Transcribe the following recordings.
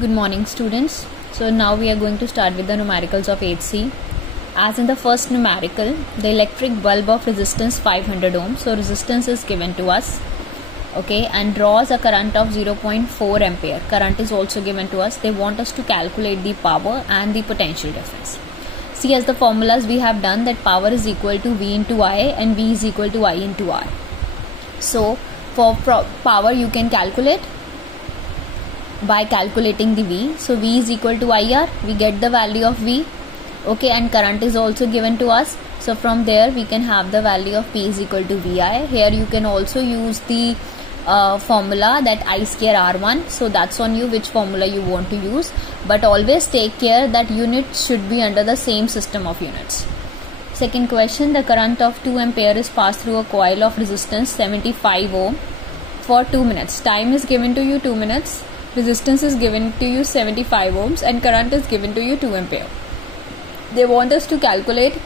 Good morning, students. So now we are going to start with the numericals of 8C. As in the first numerical, the electric bulb of resistance 500 ohms. So resistance is given to us, okay, and draws a current of 0.4 ampere. Current is also given to us. They want us to calculate the power and the potential difference. See, as the formulas we have done, that power is equal to V into I and V is equal to I into R. So for power you can calculate by calculating the V. So V is equal to IR, we get the value of V, okay, and current is also given to us. So from there we can have the value of P is equal to VI. Here you can also use the formula that I square R1. So that's on you which formula you want to use, but always take care that units should be under the same system of units. Second question, the current of 2 ampere is passed through a coil of resistance 75 ohm for 2 minutes. Time is given to you 2 minutes. Resistance is given to you 75 ohms and current is given to you 2 ampere. They want us to calculate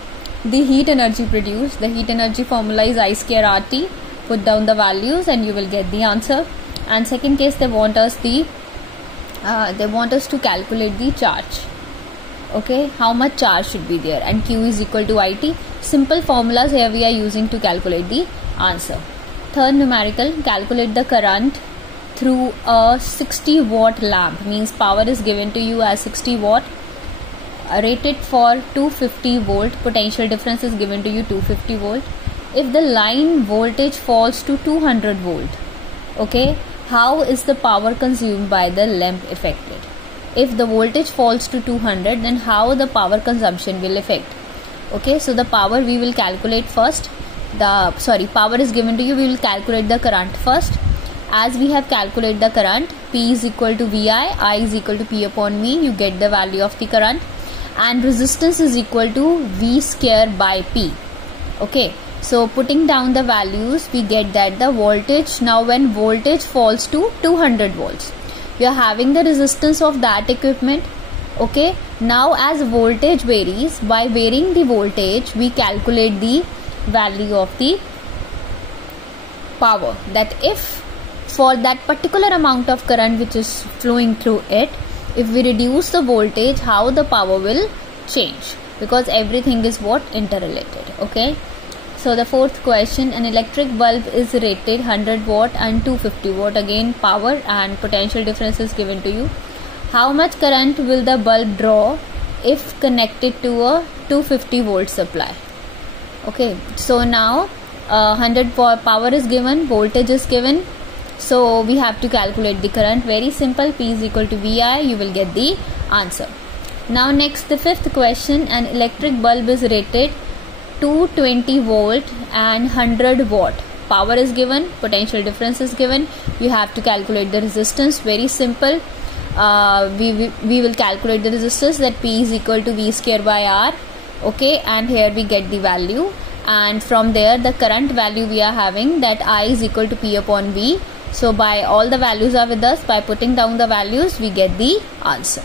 the heat energy produced. The heat energy formula is I square RT. Put down the values and you will get the answer. And second case, they want us to calculate the charge. Okay, how much charge should be there, and Q is equal to IT. Simple formulas here we are using to calculate the answer. Third numerical, calculate the current through a 60 watt lamp. Means power is given to you as 60 watt, rated for 250 volt. Potential difference is given to you 250 volt. If the line voltage falls to 200 volt, okay, how is the power consumed by the lamp affected? If the voltage falls to 200, then how the power consumption will affect? Okay, so the power we will calculate first. Power is given to you, we will calculate the current first. As we have calculated the current, P is equal to VI, I is equal to P upon V, you get the value of the current, and resistance is equal to V square by P. Okay, so putting down the values, we get that the voltage, now when voltage falls to 200 volts, we are having the resistance of that equipment. Okay, now as voltage varies, by varying the voltage, we calculate the value of the power. That if for that particular amount of current which is flowing through it, if we reduce the voltage, how the power will change, because everything is interrelated. Okay, so the fourth question, an electric bulb is rated 100 watt and 250 watt. Again, power and potential difference is given to you. How much current will the bulb draw if connected to a 250 volt supply? Okay, so now 100 power is given, voltage is given, so we have to calculate the current. Very simple, P is equal to VI, you will get the answer. Now next, the fifth question, an electric bulb is rated 220 volt and 100 watt. Power is given, potential difference is given, you have to calculate the resistance. Very simple, we will calculate the resistance, that P is equal to V square by R. Okay, and here we get the value, and from there the current value we are having, that I is equal to P upon V. So by all the values are with us, by putting down the values we get the answer.